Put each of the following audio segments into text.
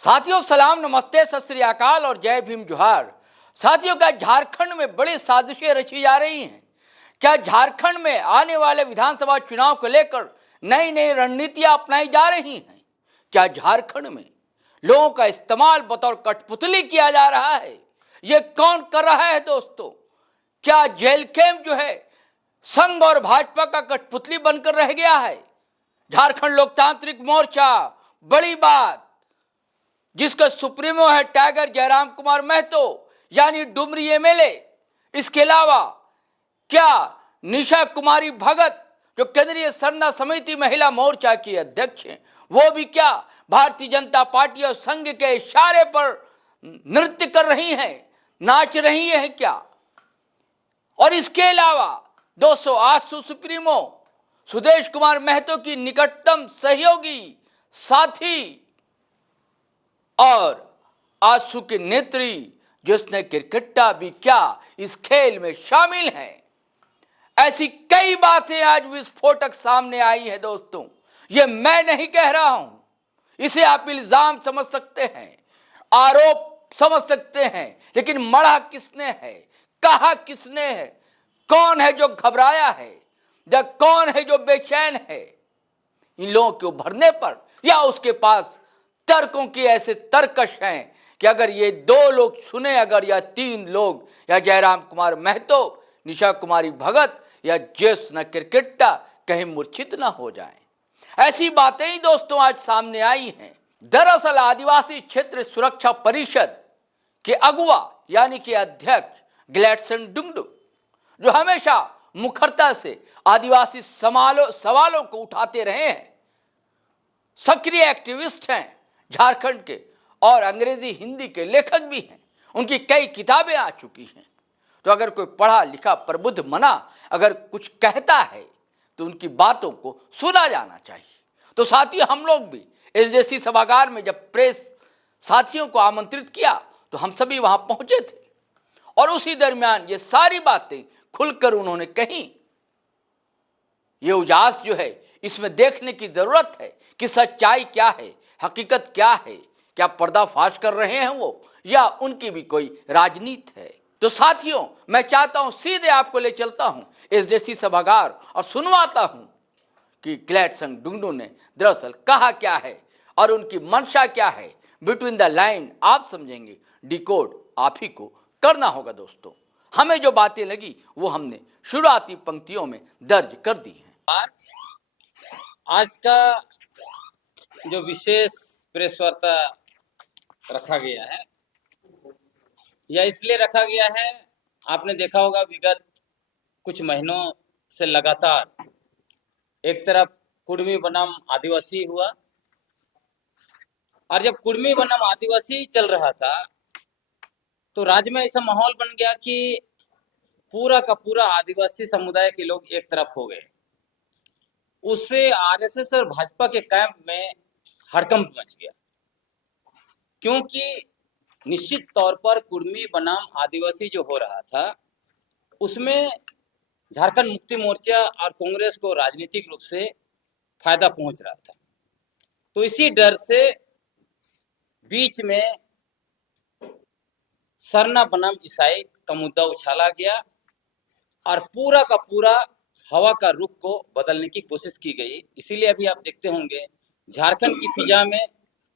साथियों सलाम, नमस्ते, सत श्री अकाल और जय भीम जोहार। साथियों, क्या झारखंड में बड़ी साजिशें रची जा रही हैं? क्या झारखंड में आने वाले विधानसभा चुनाव को लेकर नई नई रणनीतियां अपनाई जा रही हैं? क्या झारखंड में लोगों का इस्तेमाल बतौर कठपुतली किया जा रहा है? ये कौन कर रहा है दोस्तों? क्या जेल कैंप जो है संघ और भाजपा का कठपुतली बनकर रह गया है? झारखंड लोकतांत्रिक मोर्चा, बड़ी बात, जिसका सुप्रीमो है टाइगर जयराम कुमार महतो यानी डुमरी एमएलए। इसके अलावा क्या निशा कुमारी भगत जो केंद्रीय सरना समिति महिला मोर्चा की अध्यक्ष हैं, वो भी क्या भारतीय जनता पार्टी और संघ के इशारे पर नृत्य कर रही हैं, नाच रही हैं क्या? और इसके अलावा 208 सुप्रीमो सुदेश कुमार महतो की निकटतम सहयोगी, साथी और आंसू की नेत्री जिसने क्रिकेटा भी क्या इस खेल में शामिल है। ऐसी कई बातें आज विस्फोटक सामने आई है दोस्तों। ये मैं नहीं कह रहा हूं, इसे आप इल्जाम समझ सकते हैं, आरोप समझ सकते हैं, लेकिन मढ़ा किसने है, कहा किसने है, कौन है जो घबराया है या कौन है जो बेचैन है? इन लोगों के उभरने पर या उसके पास तर्कों की ऐसे तर्कश हैं कि अगर ये दो लोग सुने, अगर या तीन लोग, या जयराम कुमार महतो, निशा कुमारी भगत या ज्योत्सना क्रिकेटा कहीं मूर्छित ना हो जाएं। ऐसी बातें ही दोस्तों आज सामने आई हैं। दरअसल आदिवासी क्षेत्र सुरक्षा परिषद के अगुवा यानी कि अध्यक्ष ग्लैडसन डुंगडू, जो हमेशा मुखरता से आदिवासी सवालों को उठाते रहे हैं, सक्रिय एक्टिविस्ट हैं झारखंड के और अंग्रेजी हिंदी के लेखक भी हैं। उनकी कई किताबें आ चुकी हैं। तो अगर कोई पढ़ा लिखा प्रबुद्ध मना अगर कुछ कहता है तो उनकी बातों को सुना जाना चाहिए। तो साथियों, हम लोग भी एसजेसी सभागार में जब प्रेस साथियों को आमंत्रित किया तो हम सभी वहां पहुंचे थे और उसी दरमियान ये सारी बातें खुलकर उन्होंने कही। ये उजास जो है इसमें देखने की जरूरत है कि सच्चाई क्या है, हकीकत क्या है, क्या पर्दाफाश कर रहे हैं वो या उनकी भी कोई राजनीति है। तो साथियों, मैं चाहता हूं सीधे आपको ले चलता हूं एसजेसी सभागार और सुनवाता हूं कि ग्लैडसन डुंगडू ने दरअसल कहा क्या है और उनकी मंशा क्या है। बिटवीन द लाइन आप समझेंगे, डिकोड आप ही को करना होगा दोस्तों। हमें जो बातें लगी वो हमने शुरुआती पंक्तियों में दर्ज कर दी हैं। आज का जो विशेष प्रेस वार्ता रखा गया है, यह इसलिए रखा गया है, आपने देखा होगा विगत कुछ महीनों से लगातार एक तरफ कुर्मी बनाम आदिवासी हुआ और जब कुर्मी बनाम आदिवासी चल रहा था तो राज्य में ऐसा माहौल बन गया कि पूरा का पूरा आदिवासी समुदाय के लोग एक तरफ हो गए। उससे आरएसएस और भाजपा के कैंप में हड़कंप मच गया, क्योंकि निश्चित तौर पर कुर्मी बनाम आदिवासी जो हो रहा था उसमें झारखंड मुक्ति मोर्चा और कांग्रेस को राजनीतिक रूप से फायदा पहुंच रहा था। तो इसी डर से बीच में सरना बनाम ईसाई का मुद्दा उछाला गया और पूरा का पूरा हवा का रुख को बदलने की कोशिश की गई। इसीलिए अभी आप देखते होंगे झारखंड की फिजा में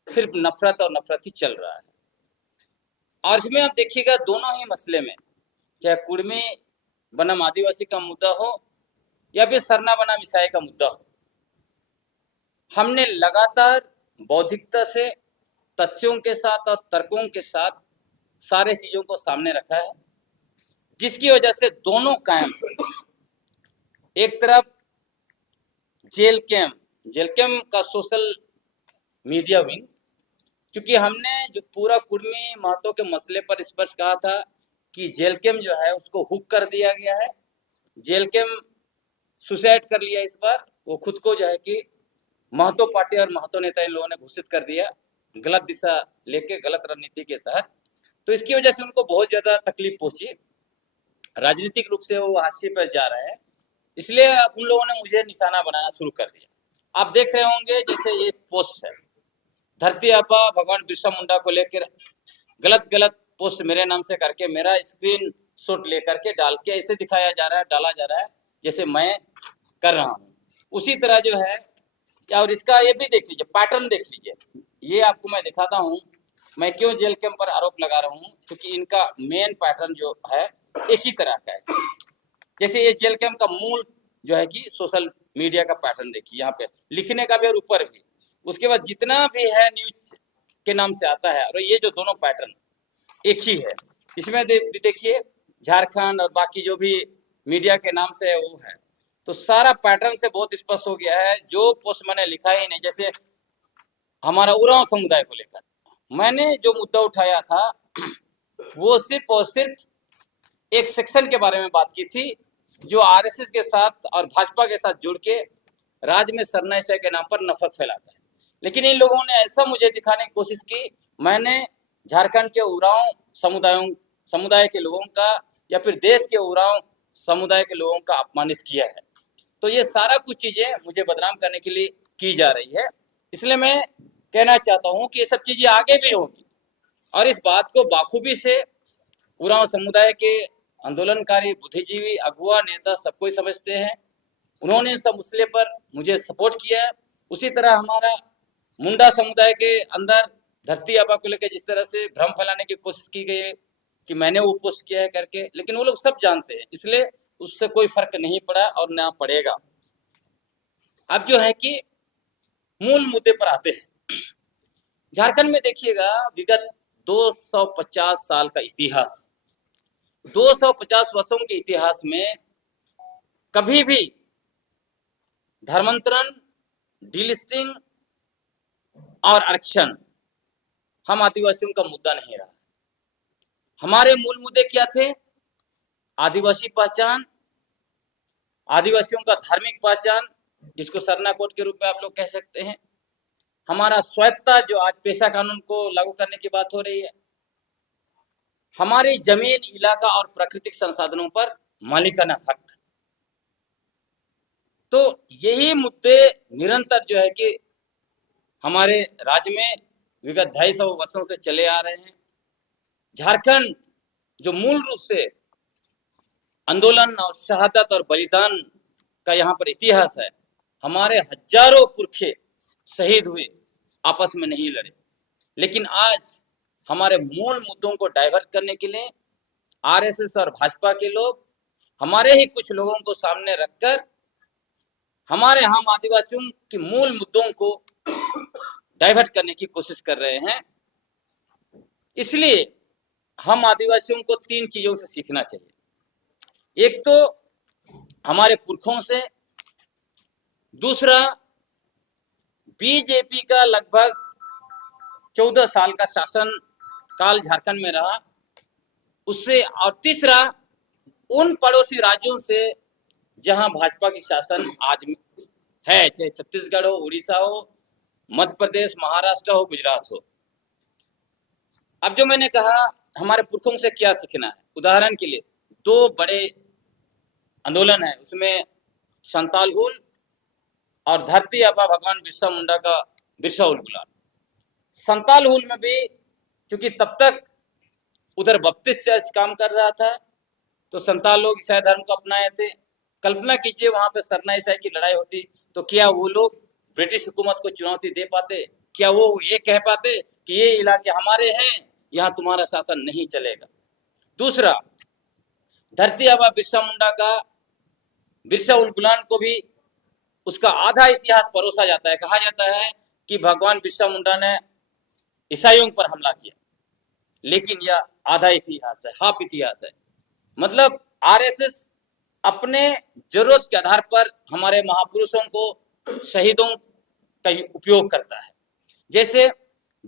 सिर्फ नफरत और नफरत ही चल रहा है। और इसमें आप देखिएगा दोनों ही मसले में, चाहे कुर्मी बनाम आदिवासी का मुद्दा हो या फिर सरना बनाम ईसाई का मुद्दा हो, हमने लगातार बौद्धिकता से, तथ्यों के साथ और तर्कों के साथ सारे चीजों को सामने रखा है, जिसकी वजह से दोनों कैंप, एक तरफ जेल कैंप का सोशल मीडिया विंग, क्योंकि हमने जो पूरा कुर्मी महतो के मसले पर स्पष्ट कहा था कि जेल कैंप जो है उसको हुक कर दिया गया है। जेल कैंप सुसाइड कर लिया, इस बार वो खुद को जो है कि महतो पार्टी और महतो नेता इन लोगों ने घोषित कर दिया, गलत दिशा लेके, गलत रणनीति के तहत। तो इसकी वजह से उनको बहुत ज्यादा तकलीफ पहुंची, राजनीतिक रूप से वो हाशिए पर जा रहे हैं। इसलिए अब उन लोगों ने मुझे निशाना बनाना शुरू कर दिया। आप देख रहे होंगे जैसे एक पोस्ट है, धरती आबा भगवान बिरसा मुंडा को लेकर गलत गलत पोस्ट मेरे नाम से करके मेरा स्क्रीन शॉट लेकर के डाल के ऐसे दिखाया जा रहा है, डाला जा रहा है जैसे मैं कर रहा हूँ। उसी तरह जो है, और इसका ये भी देख लीजिए, पैटर्न देख लीजिए। ये आपको मैं दिखाता हूँ, मैं क्यों जेल कैंप पर आरोप लगा रहा हूँ, क्योंकि इनका मेन पैटर्न जो है एक ही तरह का है। जैसे ये जेल कैंप का मूल जो है कि सोशल मीडिया का पैटर्न देखिए, यहाँ पे लिखने का भी और ऊपर भी, उसके बाद जितना भी है न्यूज के नाम से आता है, और ये जो दोनों पैटर्न एक ही है। इसमें देखिए झारखंड और बाकी जो भी मीडिया के नाम से है वो है, तो सारा पैटर्न से बहुत स्पष्ट हो गया है। जो पोस्ट मैंने लिखा ही नहीं, जैसे हमारा उरांव समुदाय को लेकर मैंने जो मुद्दा उठाया था वो सिर्फ और सिर्फ एक सेक्शन के बारे में बात की थी, जो आरएसएस के साथ और भाजपा के साथ जुड़ के राज्य में सरना ईसाई के नाम पर नफरत फैलाता है। लेकिन इन लोगों ने ऐसा मुझे दिखाने की कोशिश की, मैंने झारखंड के उरांव समुदाय के लोगों का या फिर देश के उरांव समुदाय के लोगों का अपमानित किया है। तो ये सारा कुछ चीजें मुझे बदनाम करने के लिए की जा रही है। इसलिए मैं कहना चाहता हूं कि ये सब चीजें आगे भी होगी, और इस बात को बाखूबी से उरांव समुदाय के आंदोलनकारी, बुद्धिजीवी, अगुआ, नेता सब कोई समझते हैं। उन्होंने सब मसले पर मुझे सपोर्ट किया है। उसी तरह हमारा मुंडा समुदाय के अंदर धरती आबा को लेकर जिस तरह से भ्रम फैलाने की कोशिश की गई है कि मैंने वो पोस्ट किया है करके, लेकिन वो लोग सब जानते हैं, इसलिए उससे कोई फर्क नहीं पड़ा और ना पड़ेगा। अब जो है कि मूल मुद्दे पर आते हैं। झारखंड में देखिएगा विगत 250 साल का इतिहास, 250 वर्षों के इतिहास में कभी भी धर्मांतरण, डीलिस्टिंग और आरक्षण हम आदिवासियों का मुद्दा नहीं रहा। हमारे मूल मुद्दे क्या थे? आदिवासी पहचान, आदिवासियों का धार्मिक पहचान, जिसको सरना कोड के रूप में आप लोग कह सकते हैं, हमारा स्वायत्ता जो आज पेशा कानून को लागू करने की बात हो रही है, हमारी जमीन, इलाका और प्राकृतिक संसाधनों पर मालिकाना हक। तो यही मुद्दे निरंतर जो है कि हमारे राज्य में विगत 250 वर्षों से चले आ रहे हैं। झारखंड जो मूल रूप से आंदोलन और शहादत और बलिदान का यहाँ पर इतिहास है, हमारे हजारों पुरखे शहीद हुए, आपस में नहीं लड़े। लेकिन आज हमारे मूल मुद्दों को डाइवर्ट करने के लिए आरएसएस और भाजपा के लोग हमारे ही कुछ लोगों को सामने रखकर हमारे हम आदिवासियों के मूल मुद्दों को डाइवर्ट करने की कोशिश कर रहे हैं। इसलिए हम आदिवासियों को 3 चीजों से सीखना चाहिए। एक तो हमारे पुरखों से, दूसरा बीजेपी का लगभग 14 साल का शासन काल झारखंड में रहा उससे, और तीसरा उन पड़ोसी राज्यों से जहां भाजपा की शासन आज है, चाहे छत्तीसगढ़ हो, उड़ीसा हो, मध्य प्रदेश, महाराष्ट्र हो, गुजरात हो। अब जो मैंने कहा हमारे पुरखों से क्या सीखना है, उदाहरण के लिए 2 बड़े आंदोलन है, उसमें संताल हुल और धरती आबा भगवान बिरसा मुंडा का बिरसा उलगुलान। संताल हुल में भी क्योंकि तब तक उधर बप्तिस्ट चर्च काम कर रहा था, तो संताल लोग ईसाई धर्म को अपनाए थे। कल्पना कीजिए वहां पे सरना ईसाई की लड़ाई होती तो क्या वो लोग ब्रिटिश हुकूमत को चुनौती दे पाते? क्या वो ये कह पाते कि ये इलाके हमारे हैं, यहाँ तुम्हारा शासन नहीं चलेगा? दूसरा, धरती आबा बिरसा मुंडा का बिरसा उलगुलान को भी उसका आधा इतिहास परोसा जाता है। कहा जाता है कि भगवान बिरसा मुंडा ने ईसाइयों पर हमला किया, लेकिन यह आधा इतिहास है, हाफ इतिहास है। मतलब आरएसएस अपने जरूरत के आधार पर हमारे महापुरुषों को, शहीदों का उपयोग करता है। जैसे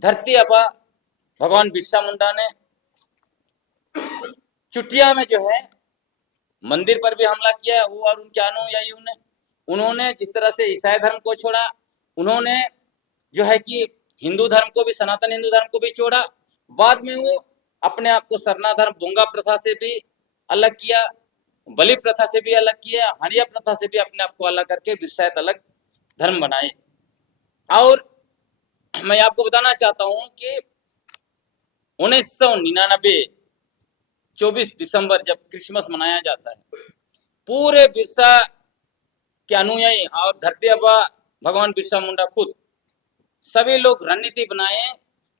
धरती आबा भगवान बिरसा मुंडा ने चुटिया में जो है मंदिर पर भी हमला किया, वो और उनके अनुयायियों ने। उन्होंने जिस तरह से ईसाई धर्म को छोड़ा, उन्होंने जो है कि हिंदू धर्म को भी, सनातन हिंदू धर्म को भी छोड़ा। बाद में वो अपने आप को सरना धर्म, बोंगा प्रथा से भी अलग किया, बलि प्रथा से भी अलग किया, हड़िया प्रथा से भी अपने आप को अलग करके बिरसायत अलग धर्म बनाए। और मैं आपको बताना चाहता हूं कि 1999 24 दिसंबर जब क्रिसमस मनाया जाता है, पूरे बिरसा के अनुयायी और धरती आबा भगवान बिरसा मुंडा खुद सभी लोग रणनीति बनाए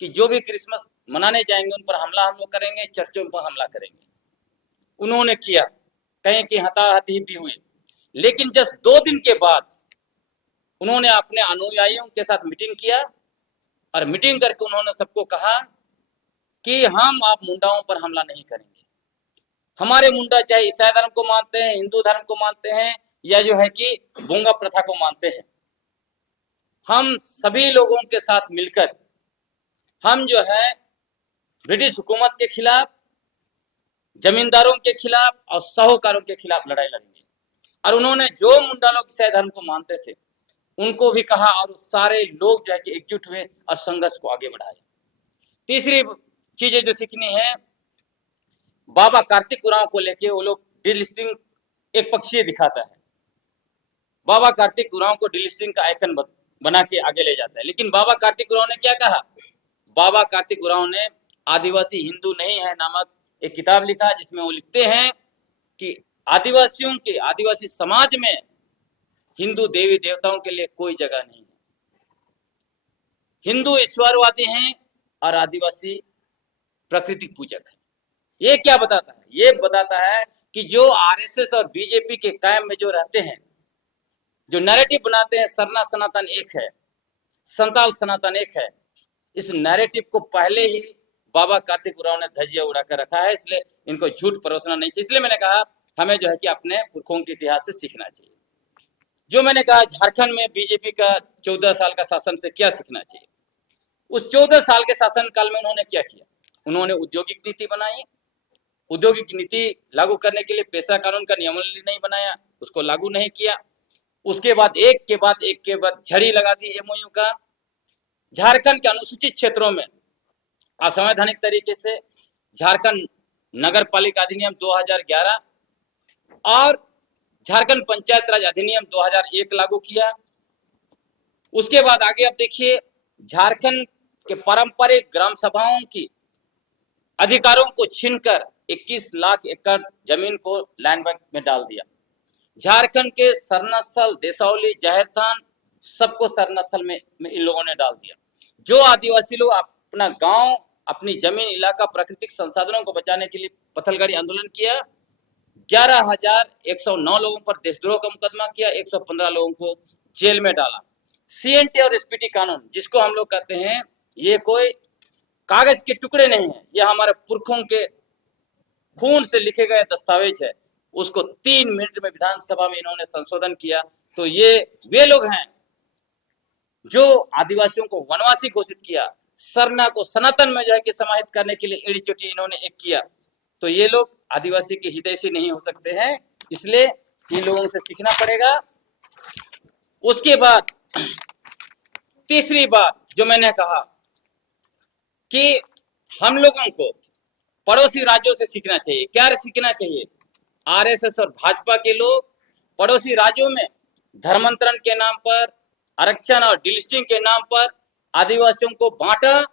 कि जो भी क्रिसमस मनाने जाएंगे उन पर हमला हम लोग करेंगे, चर्चों पर हमला करेंगे। उन्होंने किया, कहीं की हताहती भी हुई, लेकिन जस्ट 2 दिन के बाद उन्होंने अपने अनुयायियों के साथ मीटिंग किया और मीटिंग करके उन्होंने सबको कहा कि हम आप मुंडाओं पर हमला नहीं करेंगे। हमारे मुंडा चाहे ईसाई धर्म को मानते हैं, हिंदू धर्म को मानते हैं, या जो है कि बोंगा प्रथा को मानते हैं, हम सभी लोगों के साथ मिलकर हम जो है ब्रिटिश हुकूमत के खिलाफ, जमींदारों के खिलाफ और साहूकारों के खिलाफ लड़ाई लड़ेंगे। और उन्होंने जो मुंडा लोग ईसाई धर्म को मानते थे उनको भी कहा, और सारे लोग जो है कि एकजुट हुए और संघर्ष को आगे बढ़ाया। तीसरी चीजें जो सीखनी है, बाबा कार्तिक उरांव को लेके वो लोग डिलिस्टिंग एक पक्षीय दिखाता है। बाबा कार्तिक उरांव को डिलिस्टिंग का आइकन बना के आगे ले जाता है, लेकिन बाबा कार्तिक उरांव ने क्या कहा? बाबा कार्तिक उरांव ने आदिवासी हिंदू नहीं है नामक एक किताब लिखा, जिसमें वो लिखते हैं कि आदिवासियों के, आदिवासी समाज में हिंदू देवी देवताओं के लिए कोई जगह नहीं है। हिंदू ईश्वरवादी हैं और आदिवासी प्रकृति पूजक है। ये क्या बताता है? ये बताता है कि जो आरएसएस और बीजेपी के कायम में जो रहते हैं, जो नैरेटिव बनाते हैं सरना सनातन एक है, संताल सनातन एक है, इस नैरेटिव को पहले ही बाबा कार्तिक उरांव ने धजिया उड़ा कर रखा है, इसलिए इनको झूठ परोसना नहीं चाहिए। इसलिए मैंने कहा हमें जो है कि अपने पुरखों के इतिहास से सीखना चाहिए। जो मैंने कहा झारखंड में बीजेपी का 14 साल का शासन से क्या सीखना चाहिए, उस 14 साल के शासन काल में उन्होंने क्या किया? उन्होंने औद्योगिक नीति बनाई, औद्योगिक नीति लागू करने के लिए पेशा कानून का नियमावली नहीं बनाया, उसको लागू नहीं किया। उसके बाद एक के बाद झड़ी लगा दी एमओयू का। झारखंड के अनुसूचित क्षेत्रों में असंवैधानिक तरीके से झारखंड नगर पालिका अधिनियम 2011 और झारखंड पंचायत राज अधिनियम 2001 लागू किया। उसके बाद आगे आप देखिए, झारखंड के पारंपरिक ग्राम सभाओं की अधिकारों को छीनकर 21 लाख एकड़ जमीन को लैंड बैंक में डाल दिया। झारखंड के सरना स्थल देसावली, जहरथान, सबको सरना स्थल में इन लोगों ने डाल दिया। जो आदिवासी लोग अपना गांव, अपनी जमीन, इलाका, प्राकृतिक संसाधनों को बचाने के लिए पत्थलगाड़ी आंदोलन किया, 11,109 लोगों पर देशद्रोह का मुकदमा किया, 115 लोगों को जेल में डाला। सीएनटी और एसपीटी कानून, जिसको हम लोग कहते हैं, ये कोई कागज के टुकड़े नहीं है, ये हमारे पुरखों के खून से लिखे गए दस्तावेज है। उसको 3 मिनट में विधानसभा में इन्होंने संशोधन किया। तो ये वे लोग हैं जो आदिवासियों को वनवासी घोषित किया, सरना को सनातन में जो है कि समाहित करने के लिए एड़ी चोटी इन्होंने एक किया। तो ये लोग आदिवासी के हितैषी नहीं हो सकते हैं, इसलिए इन लोगों से सीखना पड़ेगा। उसके बाद तीसरी बात जो मैंने कहा कि हम लोगों को पड़ोसी राज्यों से सीखना चाहिए। क्या सीखना चाहिए? आरएसएस और भाजपा के लोग पड़ोसी राज्यों में धर्मांतरण के नाम पर, आरक्षण और डिलिस्टिंग के नाम पर आदिवासियों को बांटा,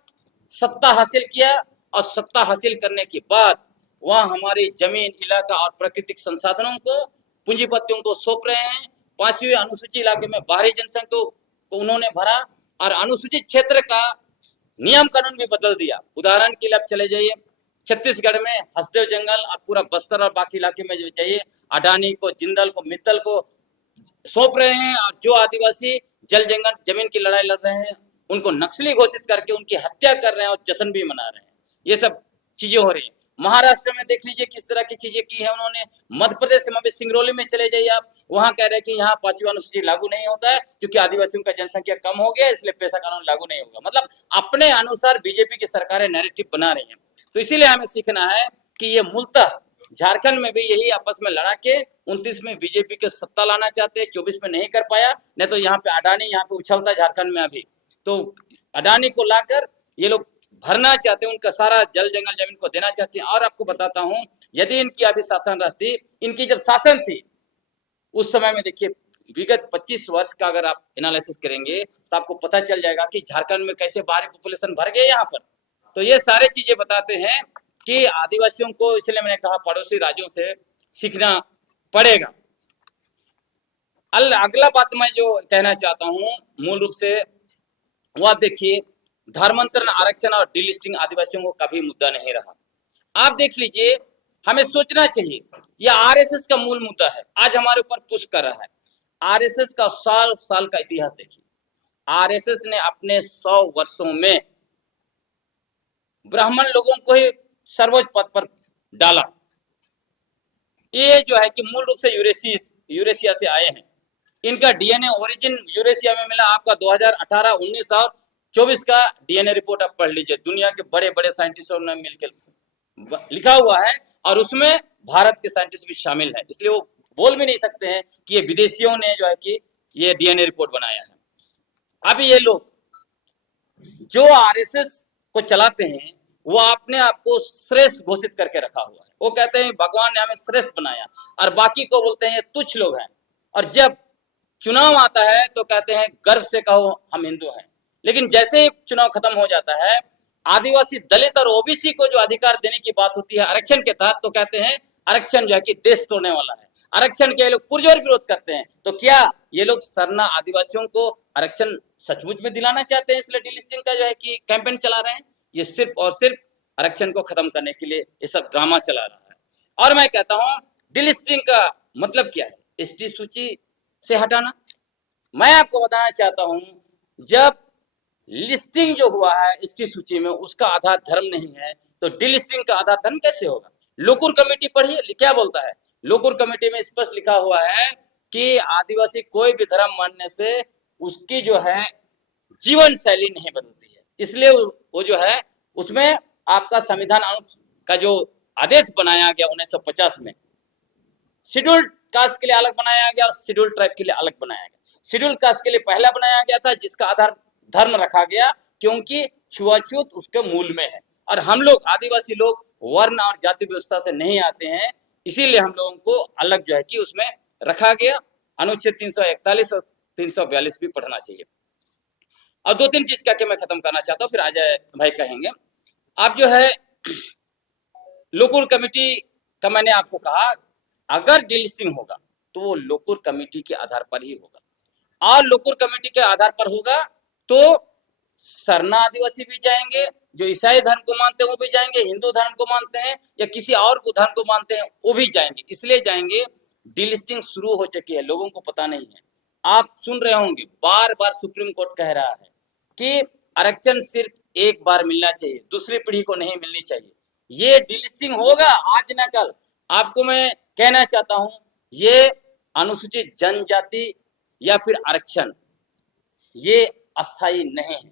सत्ता हासिल किया, और सत्ता हासिल करने के बाद वहां हमारी जमीन, इलाका और प्राकृतिक संसाधनों को पूंजीपतियों को सौंप रहे हैं। 5वीं अनुसूची इलाके में बाहरी जनसंख्या को उन्होंने भरा और अनुसूचित क्षेत्र का नियम कानून भी बदल दिया। उदाहरण के लिए आप चले जाइए, छत्तीसगढ़ में हसदेव जंगल और पूरा बस्तर और बाकी इलाके में जो चाहिए अडानी को, जिंदल को, मित्तल को सौंप रहे हैं, और जो आदिवासी जल जंगल जमीन की लड़ाई लड़ रहे हैं उनको नक्सली घोषित करके उनकी हत्या कर रहे हैं और जश्न भी मना रहे हैं। ये सब चीजें हो रही हैं। महाराष्ट्र में देख लीजिए किस तरह की चीजें की है उन्होंने। मध्य प्रदेश में सिंगरौली में चले जाइए आप, वहां कह रहे हैं कि यहाँ 5वीं अनुसूची लागू नहीं होता है क्योंकि आदिवासियों का जनसंख्या कम हो गया, इसलिए पेशा कानून लागू नहीं होगा। मतलब अपने अनुसार बीजेपी की सरकारें नैरेटिव बना रही हैं। तो इसीलिए हमें सीखना है कि ये मूलतः झारखंड में भी यही आपस में लड़ा के 29 में बीजेपी के सत्ता लाना चाहते हैं, 24 में नहीं कर पाया। नहीं तो यहाँ पे अडानी यहाँ पे उछलता झारखंड में अभी, तो अडानी को लाकर ये लोग भरना चाहते हैं, उनका सारा जल जंगल जमीन को देना चाहते हैं। और आपको बताता हूं, यदि इनकी अभी शासन रहती, इनकी जब शासन थी उस समय में देखिए विगत 25 वर्ष का अगर आप एनालिसिस करेंगे तो आपको पता चल जाएगा कि झारखंड में कैसे बाहरी पॉपुलेशन भर गए यहाँ पर। तो ये सारे चीजें बताते हैं कि आदिवासियों को, इसलिए मैंने कहा पड़ोसी राज्यों से सीखना पड़ेगा। अगला बात मैं जो कहना चाहता हूँ मूल रूप से वह देखिए, धर्मांतरण, आरक्षण और डीलिस्टिंग आदिवासियों को कभी मुद्दा नहीं रहा। आप देख लीजिए, हमें सोचना चाहिए, यह आरएसएस का मूल मुद्दा है, आज हमारे ऊपर पुश कर रहा है। आरएसएस का साल साल का इतिहास देखिए, आरएसएस ने अपने 100 वर्षों में ब्राह्मण लोगों को ही सर्वोच्च पद पर डाला। ये जो है कि मूल रूप से यूरेशिया से आए हैं। इनका डीएनए ओरिजिन यूरेशिया में मिला। आपका 2018, 19 और 24 का डीएनए रिपोर्ट आप पढ़ लीजिए, दुनिया के बड़े बड़े साइंटिस्टों ने मिलकर लिखा हुआ है, और उसमें भारत के साइंटिस्ट भी शामिल हैं। इसलिए वो बोल भी नहीं सकते हैं कि ये विदेशियों ने जो है कि ये डीएनए रिपोर्ट बनाया है। अभी ये लोग जो आरएसएस को चलाते हैं वो अपने आप को श्रेष्ठ घोषित करके रखा हुआ है। वो कहते हैं भगवान ने हमें श्रेष्ठ बनाया, और बाकी को बोलते हैं ये तुच्छ लोग हैं। और जब चुनाव आता है तो कहते हैं गर्व से कहो हम हिंदू हैं। लेकिन जैसे ही चुनाव खत्म हो जाता है, आदिवासी, दलित और ओबीसी को जो अधिकार देने की बात होती है आरक्षण के तहत, तो कहते हैं आरक्षण जो है कि देश तोड़ने वाला है। आरक्षण के लोग पुरजोर विरोध करते हैं। तो क्या ये लोग सरना आदिवासियों को आरक्षण सचमुच में दिलाना चाहते हैं, इसलिए डीलिस्टिंग का जो है कि कैंपेन चला रहे हैं? ये सिर्फ और सिर्फ आरक्षण को खत्म करने के लिए ये सब ड्रामा चला रहा है। और मैं कहता हूं, डीलिस्टिंग का मतलब क्या है? एसटी सूची से हटाना। मैं आपको बताना चाहता हूं, जब लिस्टिंग जो हुआ है एसटी सूची में, उसका आधार धर्म नहीं है, तो डीलिस्टिंग का आधार धर्म कैसे होगा? लोकुर कमेटी पढ़िए, क्या बोलता है। लोकुर कमेटी में स्पष्ट लिखा हुआ है कि आदिवासी कोई भी धर्म मानने से उसकी जो है जीवन शैली नहीं बदलती है। इसलिए वो जो है उसमें आपका संविधान का जो आदेश बनाया गया 1950 में, शेड्यूल्ड कास्ट के लिए अलग बनाया गया और शेड्यूल्ड ट्राइब के लिए अलग बनाया गया। शेड्यूल्ड कास्ट के लिए पहला बनाया गया था, जिसका आधार धर्म रखा गया, क्योंकि छुआछूत उसके मूल में है। और हम लोग आदिवासी लोग वर्ण और जाति व्यवस्था से नहीं आते हैं, इसीलिए हम लोगों को अलग जो है कि उसमें रखा गया। अनुच्छेद 341 और 342 भी पढ़ना चाहिए। और 2-3 चीज कह के मैं खत्म करना चाहता हूँ, फिर अजय भाई कहेंगे। आप जो है लोकुर कमेटी का मैंने आपको कहा, अगर डीलिस्टिंग होगा तो वो लोकुर कमेटी के आधार पर ही होगा। और लोकुर कमेटी के आधार पर होगा तो सरना आदिवासी भी जाएंगे, जो ईसाई धर्म को मानते हैं वो भी जाएंगे, हिंदू धर्म को मानते हैं या किसी और को धर्म को मानते हैं वो भी जाएंगे। इसलिए जाएंगे, डीलिस्टिंग शुरू हो चुकी है, लोगों को पता नहीं है। आप सुन रहे होंगे, बार बार सुप्रीम कोर्ट कह रहा है कि आरक्षण सिर्फ एक बार मिलना चाहिए, दूसरी पीढ़ी को नहीं मिलनी चाहिए। ये डीलिस्टिंग होगा आज न कल। आपको मैं कहना चाहता हूं, ये अनुसूचित जनजाति या फिर आरक्षण ये अस्थाई नहीं है।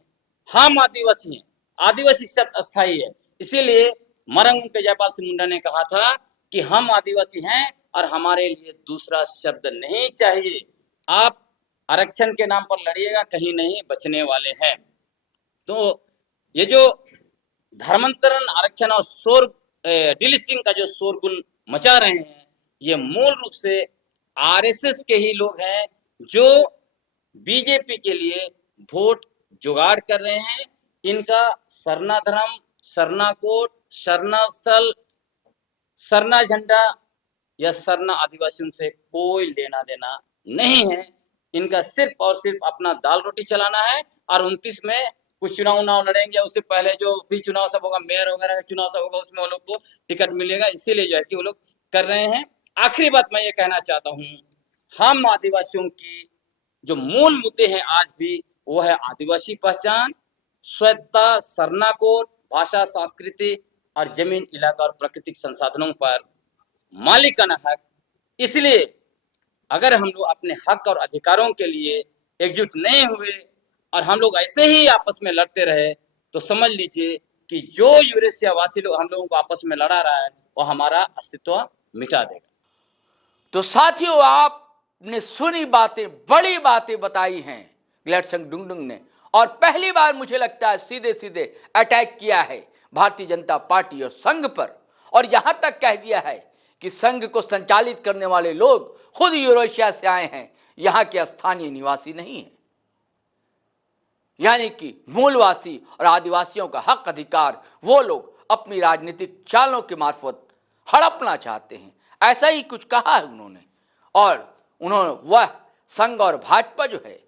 हम आदिवासी हैं, आदिवासी शब्द अस्थाई है। इसीलिए मरंग के जयपाल सिंह मुंडा ने कहा था कि हम आदिवासी हैं और हमारे लिए दूसरा शब्द नहीं चाहिए। आप आरक्षण के नाम पर लड़िएगा, कहीं नहीं बचने वाले हैं। तो ये जो धर्मांतरण, आरक्षण और डीलिस्टिंग का जो शोरगुल मचा रहे हैं, ये मूल रूप से आरएसएस के ही लोग हैं जो बीजेपी के लिए वोट जुगाड़ कर रहे हैं। इनका सरना धर्म, सरना कोट, सरना स्थल, सरना झंडा या सरना आदिवासियों से कोई लेना देना नहीं है। इनका सिर्फ और सिर्फ अपना दाल रोटी चलाना है। और 29 में कुछ चुनाव लड़ेंगे, उससे पहले जो भी चुनाव सब होगा, मेयर वगैरह का चुनाव सब होगा, उसमें वो लोग को टिकट मिलेगा। इसीलिए जो है कि वो लोग कर रहे हैं। आखिरी बात मैं ये कहना चाहता हूँ, हम आदिवासियों की जो मूल मुद्दे हैं आज भी, वो है आदिवासी पहचान, स्वच्छता, सरना कोड, भाषा, संस्कृति और जमीन, इलाका और प्राकृतिक संसाधनों पर मालिकाना हक। इसलिए अगर हम लोग अपने हक और अधिकारों के लिए एकजुट नहीं हुए और हम लोग ऐसे ही आपस में लड़ते रहे, तो समझ लीजिए कि जो यूरेशिया वासी लोग हम लोगों को आपस में लड़ा रहा है, वो हमारा अस्तित्व मिटा देगा। तो साथियों, आपने सुनी बातें, बड़ी बातें बताई हैं ग्लेडसन डुंगडुंग ने, और पहली बार मुझे लगता है सीधे सीधे अटैक किया है भारतीय जनता पार्टी और संघ पर। और यहां तक कह दिया है कि संघ को संचालित करने वाले लोग खुद यूरेशिया से आए हैं, यहाँ के स्थानीय निवासी नहीं हैं। यानी कि मूलवासी और आदिवासियों का हक अधिकार वो लोग अपनी राजनीतिक चालों के मार्फत हड़पना चाहते हैं, ऐसा ही कुछ कहा है उन्होंने। और उन्होंने वह संघ और भाजपा जो है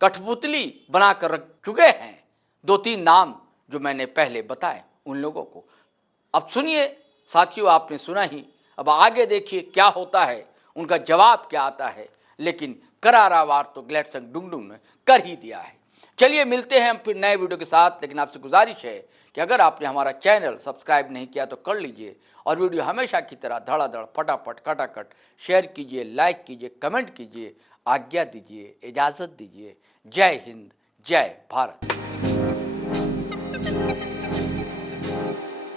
कठपुतली बनाकर रख चुके हैं। 2-3 नाम जो मैंने पहले बताए उन लोगों को। अब सुनिए साथियों, आपने सुना ही, अब आगे देखिए क्या होता है, उनका जवाब क्या आता है। लेकिन करारा वार तो ग्लेडसन डुंगडुंग ने कर ही दिया है। चलिए मिलते हैं हम फिर नए वीडियो के साथ, लेकिन आपसे गुजारिश है कि अगर आपने हमारा चैनल सब्सक्राइब नहीं किया तो कर लीजिए और वीडियो हमेशा की तरह धड़ाधड़ फटाफट खटाखट शेयर कीजिए, लाइक कीजिए, कमेंट कीजिए। आज्ञा दीजिए, इजाज़त दीजिए। जय हिंद, जय भारत।